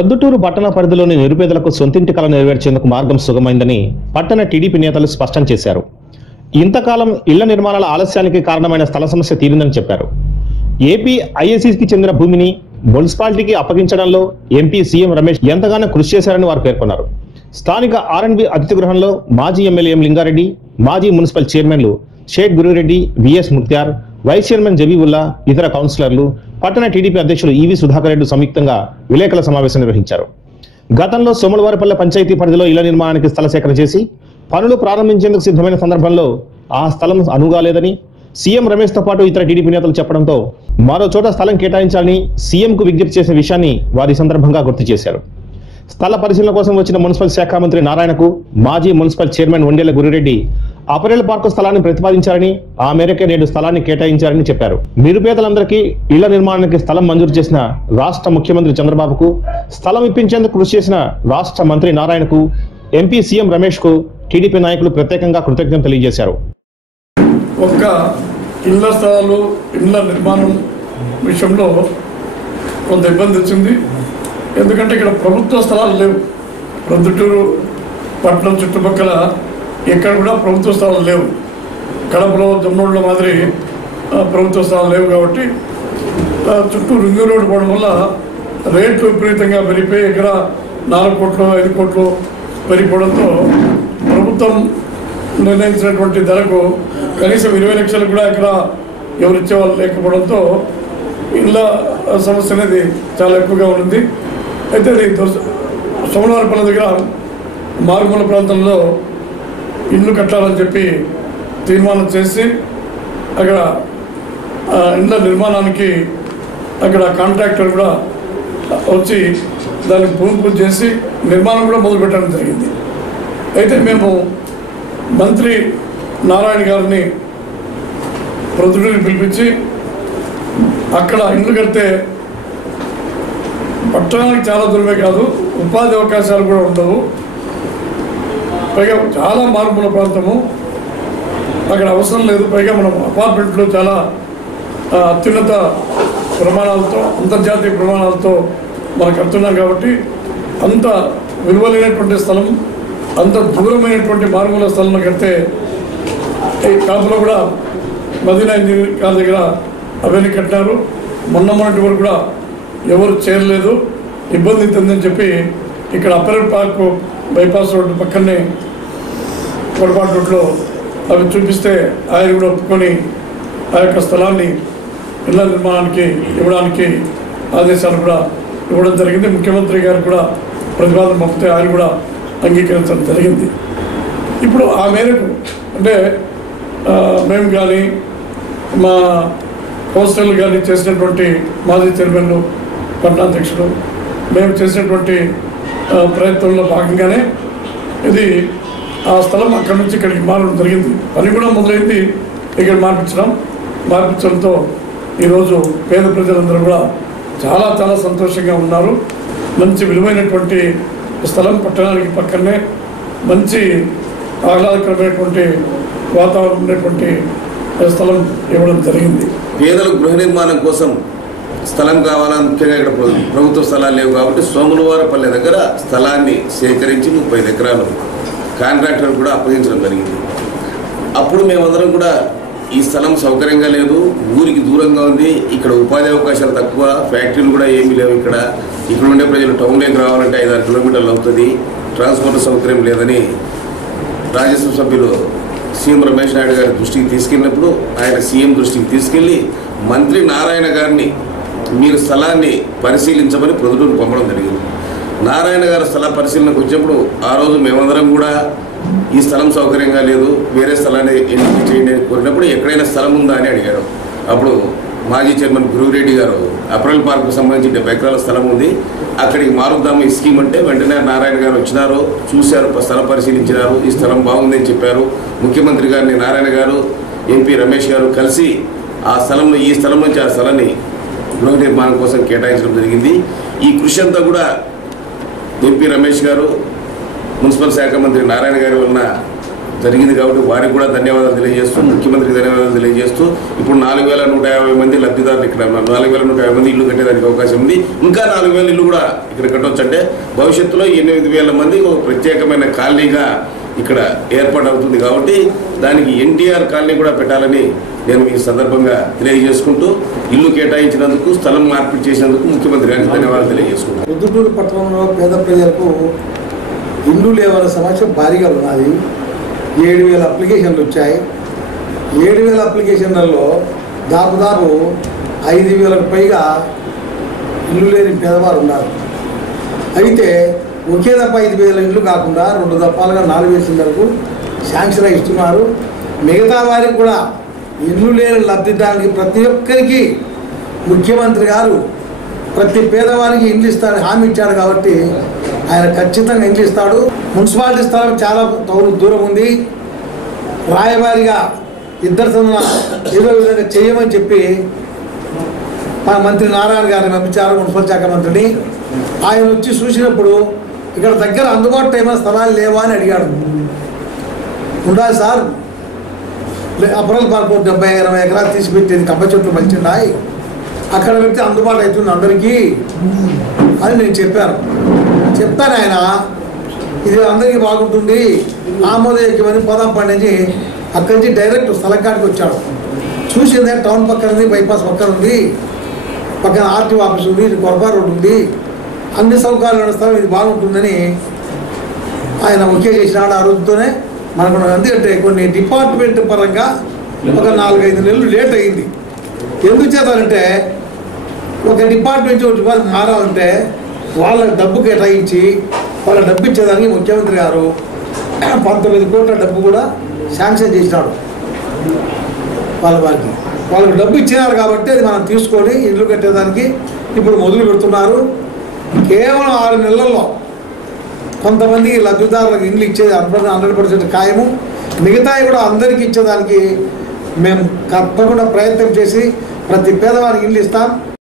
ప్రొద్దుటూరు పట్టణ పరిధిలోని నిరుపేదలకు సొంతింటి కళ నెరవేర్చేందుకు మార్గం సుగమైందని పట్టణ టీడీపీ నేతలు స్పష్టం చేశారు. ఇంతకాలం ఇళ్ళ నిర్మాణాల ఆలస్యానికి కారణమైన స్థల సమస్య తీరిందని చెప్పారు. ఏపీ ఐఏసీకి చెందిన భూమిని మున్సిపాలిటీకి అప్పగించడంలో ఎంపీ సీఎం రమేష్ ఎంతగానో కృషి చేశారని వారు పేర్కొన్నారు. స్థానిక ఆర్ఎన్బి అతిథి గృహంలో మాజీ ఎమ్మెల్యే ఎం లింగారెడ్డి మాజీ మున్సిపల్ చైర్మన్లు షేక్ గురురెడ్డి విఎస్ ముక్త్యార్ వైస్ చైర్మన్ జబీవుల్లా ఇతర కౌన్సిలర్లు పట్టణ టీడీపీ అధ్యక్షులు ఈవి సుధాకర్ రెడ్డి సంయుక్తంగా విలేకరుల సమావేశం నిర్వహించారు. గతంలో సోమలవారిపల్లె పంచాయతీ పరిధిలో ఇళ్ళ నిర్మాణానికి స్థల సేకరణ చేసి పనులు ప్రారంభించేందుకు సిద్ధమైన సందర్భంలో ఆ స్థలం అనువుగా లేదని సీఎం రమేష్తో పాటు ఇతర టీడీపీ నేతలు చెప్పడంతో మరో చోట స్థలం కేటాయించాలని సీఎంకు విజ్ఞప్తి చేసే విషయాన్ని వారి సందర్భంగా గుర్తు చేశారు. స్థల పరిశీలన కోసం వచ్చిన మున్సిపల్ శాఖ మంత్రి నారాయణకు మాజీ municipal chairman Vandela Gurireddy apparel park స్థలాన్ని ప్రతిపాదించారని ఆ మేరకే నేడు స్థలాన్ని కేటాయించారని చెప్పారు. నిరుపేదలందరికీ ఇళ్ళ నిర్మాణానికి స్థలం మంజూరు చేసిన రాష్ట్ర ముఖ్యమంత్రి చంద్రబాబుకు స్థలం ఇప్పించేందుకు కృషి చేసిన రాష్ట్ర మంత్రి నారాయణకు ఎంపీ సీఎం రమేష్కు టీడీపీ నాయకులు ప్రత్యేకంగా కృతజ్ఞత తెలియజేశారు. ఒక్క ఇళ్ళ స్థలాలు ఇళ్ళ నిర్మాణం విషయంలో కొంత ఇబ్బంది వచ్చింది. ఎందుకంటే ఇక్కడ ప్రభుత్వ స్థలాలు లేవు. ప్రొద్దుటూరు పట్టణం చుట్టుపక్కల ఎక్కడ కూడా ప్రభుత్వ స్థలాలు లేవు. కడపలో జమ్మూళ్ళ మాదిరి ప్రభుత్వ స్థలాలు లేవు కాబట్టి చుట్టూ రింగు రోడ్డు పోవడం వల్ల రేట్లు విపరీతంగా పెరిగిపోయి ఇక్కడ నాలుగు కోట్లు ఐదు కోట్లు పెరిగిపోవడంతో ప్రభుత్వం నిర్ణయించినటువంటి ధరకు కనీసం ఇరవై లక్షలు కూడా ఇక్కడ ఎవరు ఇచ్చేవాళ్ళు లేకపోవడంతో ఇళ్ళ సమస్య అనేది చాలా ఎక్కువగా ఉంది అయితే అది దొర- సోమవారపల్లి దగ్గర మారుమూల ప్రాంతంలో ఇల్లు కట్టాలని చెప్పి తీర్మానం చేసి అక్కడ ఇళ్ళ నిర్మాణానికి అక్కడ కాంట్రాక్టర్ కూడా వచ్చి దానికి భూమి పూజ చేసి నిర్మాణం కూడా మొదలుపెట్టడం జరిగింది. అయితే మేము మంత్రి నారాయణ గారిని ప్రొద్దుటూరికి పిలిపించి అక్కడ ఇల్లు కడితే పట్టణానికి చాలా దూరమే కాదు ఉపాధి అవకాశాలు కూడా ఉండవు. పైగా చాలా మారుమూల ప్రాంతము. అక్కడ అవసరం లేదు. పైగా మనం అపార్ట్మెంట్లో చాలా అత్యున్నత ప్రమాణాలతో అంతర్జాతీయ ప్రమాణాలతో మనం కడుతున్నాం కాబట్టి అంత విలువలైనటువంటి స్థలం అంత దూరమైనటువంటి మారుమూల స్థలం కడితే ఈ కాపులో కూడా మదీనా ఇంజనీరింగ్ కాలేజ్ దగ్గర అవన్నీ కట్టినారు. మొన్న మొన్నటి వరకు కూడా ఎవరు చేరలేదు. ఇబ్బంది అవుతుందని చెప్పి ఇక్కడ అప్పర్ పార్క్ బైపాస్ రోడ్డు పక్కనే పొరపాటు రోడ్లో అవి చూపిస్తే ఆయన కూడా ఒప్పుకొని ఆ యొక్క స్థలాన్ని ఇళ్ళ నిర్మాణానికి ఇవ్వడానికి ఆదేశాలు కూడా ఇవ్వడం జరిగింది. ముఖ్యమంత్రి గారు కూడా ప్రతిపాదన పంపితే ఆయన కూడా అంగీకరించడం జరిగింది. ఇప్పుడు ఆ మేరకు అంటే మేము కానీ మా హోస్టల్ కానీ చేసినటువంటి మాజీ చైర్మన్లు పట్టణాధ్యక్షులు మేము చేసినటువంటి ప్రయత్నంలో భాగంగానే ఇది ఆ స్థలం అక్కడి నుంచి ఇక్కడికి మారడం జరిగింది. పని కూడా మొదలైంది. ఇక్కడ మార్పించడం మార్పించడంతో ఈరోజు పేద ప్రజలందరూ కూడా చాలా చాలా సంతోషంగా ఉన్నారు. మంచి విలువైనటువంటి స్థలం పట్టణానికి పక్కనే మంచి ఆహ్లాదకరమైనటువంటి వాతావరణం ఉన్నటువంటి స్థలం ఇవ్వడం జరిగింది. పేదలకు గృహ నిర్మాణం కోసం స్థలం కావాలని ముఖ్యంగా ఇక్కడ ప్రభుత్వ స్థలాలు లేవు కాబట్టి సోములవారపల్లె దగ్గర స్థలాన్ని సేకరించి ముప్పై ఎకరాలు కాంట్రాక్టర్ కూడా అప్పగించడం జరిగింది. అప్పుడు మేమందరం కూడా ఈ స్థలం సౌకర్యంగా లేదు ఊరికి దూరంగా ఉంది ఇక్కడ ఉపాధి అవకాశాలు తక్కువ ఫ్యాక్టరీలు కూడా ఏమీ లేవు ఇక్కడ. ఇక్కడ ఉండే ప్రజలు టౌన్లోకి రావాలంటే ఐదు కిలోమీటర్లు అవుతుంది ట్రాన్స్పోర్ట్ సౌకర్యం లేదని రాజ్యసభ సభ్యులు సీఎం రమేష్ నాయుడు గారి దృష్టికి తీసుకెళ్ళినప్పుడు ఆయన సీఎం దృష్టికి తీసుకెళ్ళి మంత్రి నారాయణ గారిని మీరు స్థలాన్ని పరిశీలించమని ప్రొద్దుటూరు పంపడం జరిగింది. నారాయణ గారు స్థల పరిశీలనకు వచ్చినప్పుడు ఆ రోజు మేమందరం కూడా ఈ స్థలం సౌకర్యంగా లేదు వేరే స్థలాన్ని ఎంపిక చేయండి అని కోరినప్పుడు ఎక్కడైనా స్థలం ఉందా అని అడిగాడు అప్పుడు మాజీ చైర్మన్ గురురెడ్డి గారు అప్రల్ పార్క్కు సంబంధించి డెబ్బై ఎకరాల స్థలం ఉంది అక్కడికి మారుద్దాము ఈ స్కీమ్ అంటే వెంటనే నారాయణ గారు వచ్చినారు చూశారు స్థలం పరిశీలించినారు ఈ స్థలం బాగుందని చెప్పారు. ముఖ్యమంత్రి గారిని నారాయణ గారు ఎంపీ రమేష్ గారు కలిసి ఆ స్థలంలో ఈ స్థలం నుంచి ఆ స్థలాన్ని గృహ నిర్మాణం కోసం కేటాయించడం జరిగింది. ఈ కృషి అంతా కూడా ఎంపీ రమేష్ గారు మున్సిపల్ శాఖ మంత్రి నారాయణ గారి వలన జరిగింది కాబట్టి వారికి కూడా ధన్యవాదాలు తెలియజేస్తూ ముఖ్యమంత్రికి ధన్యవాదాలు తెలియజేస్తూ ఇప్పుడు నాలుగు వేల నూట యాభై మంది లబ్ధిదారులు ఇక్కడ నాలుగు వేల నూట యాభై మంది ఇల్లు కట్టేదానికి అవకాశం ఉంది. ఇంకా నాలుగు వేల ఇల్లు కూడా ఇక్కడ కట్టవచ్చు అంటే భవిష్యత్తులో ఎనిమిది వేల మంది ఒక ప్రత్యేకమైన కాలనీగా ఇక్కడ ఏర్పాటు అవుతుంది కాబట్టి దానికి ఎన్టీఆర్ కాలనీ కూడా పెట్టాలని నేను ఈ సందర్భంగా తెలియజేసుకుంటూ ఇల్లు కేటాయించినందుకు స్థలం మార్పిడి చేసినందుకు ముఖ్యమంత్రి గారికి ధన్యవాదాలు తెలియజేసుకుంటాను పొద్దుటూరు పట్టణంలో పేద ప్రజలకు ఇల్లు లేవన్న సమస్య భారీగా ఉన్నది. ఏడు వేల అప్లికేషన్లు వచ్చాయి. ఏడు వేల అప్లికేషన్లలో దాదాపు ఐదు వేలకు పైగా ఇల్లు లేని పేదవారు ఉన్నారు. అయితే ఒకే దప్ప ఐదు వేల ఇండ్లు కాకుండా రెండు దప్పాలుగా నాలుగు వేసిన వరకు శాంక్షన్ ఇస్తున్నారు. మిగతా వారికి కూడా ఇల్లు లేని లబ్ధిదారునికి ప్రతి ఒక్కరికి ముఖ్యమంత్రి గారు ప్రతి పేదవారికి ఇండ్లు ఇస్తాడని హామీ ఇచ్చాడు కాబట్టి ఆయన ఖచ్చితంగా ఇండ్లు ఇస్తాడు. మున్సిపాలిటీ స్థలం చాలా తౌరు దూరం ఉంది. రాయబారిగా ఇద్దరు తన ఏదో విధంగా చేయమని చెప్పి మా మంత్రి నారాయణ గారిని పంపించారు మున్సిపల్ శాఖ మంత్రిని. ఆయన వచ్చి చూసినప్పుడు ఇక్కడ దగ్గర అందుబాటులో ఏమైనా స్థలాలు లేవా అని అడిగాడు. ఉండాలి సార్ లే- అపరల్ పార్క్ డెబ్బై ఇరవై ఎకరాలు తీసిపెట్టేది కబ్బ చెట్లు మంచిన్నాయి అక్కడ పెడితే అందుబాటు అవుతుంది అందరికీ అని నేను చెప్పాను. చెప్తాను ఆయన ఇది అందరికీ బాగుంటుంది ఆమోదయోగ్యమని పోదాం పండించి అక్కడి నుంచి డైరెక్ట్ స్థలం కాడికి వచ్చాడు. చూసిందే టౌన్ పక్కన ఉంది బైపాస్ పక్కన ఉంది. పక్కన ఆర్టీఓ ఆఫీస్ ఉంది ఇది కొరబా రోడ్ ఉంది. అన్ని సౌకర్యాలు నడుస్తాం స్థలం ఇది బాగుంటుందని ఆయన ఒకే చేసిన ఆ రోజుతోనే. మనకు ఎందుకంటే కొన్ని డిపార్ట్మెంట్ పరంగా ఒక నాలుగైదు నెలలు లేట్ అయింది. ఎందుకు చేతారంటే ఒక డిపార్ట్మెంట్ ఒకటి ఒక మారాలంటే వాళ్ళ డబ్బు కేటాయించి వాళ్ళ డబ్బు ఇచ్చేదానికి ముఖ్యమంత్రి గారు పంతొమ్మిది కోట్ల డబ్బు కూడా శాంక్షన్ చేసినాడు. వాళ్ళ వారికి. వాళ్ళకి డబ్బు ఇచ్చినారు కాబట్టి అది మనం తీసుకొని ఇల్లు కట్టేదానికి ఇప్పుడు మొదలు పెడుతున్నారు. కేవలం ఆరు నెలల్లో కొంతమంది లబ్ధిదారులకు ఇండ్లు ఇచ్చేది హండ్రెడ్ పర్సెంట్ ఖాయము. మిగతాయి కూడా అందరికీ ఇచ్చేదానికి మేము తప్పకుండా ప్రయత్నం చేసి ప్రతి పేదవారికి ఇల్లు ఇస్తాం.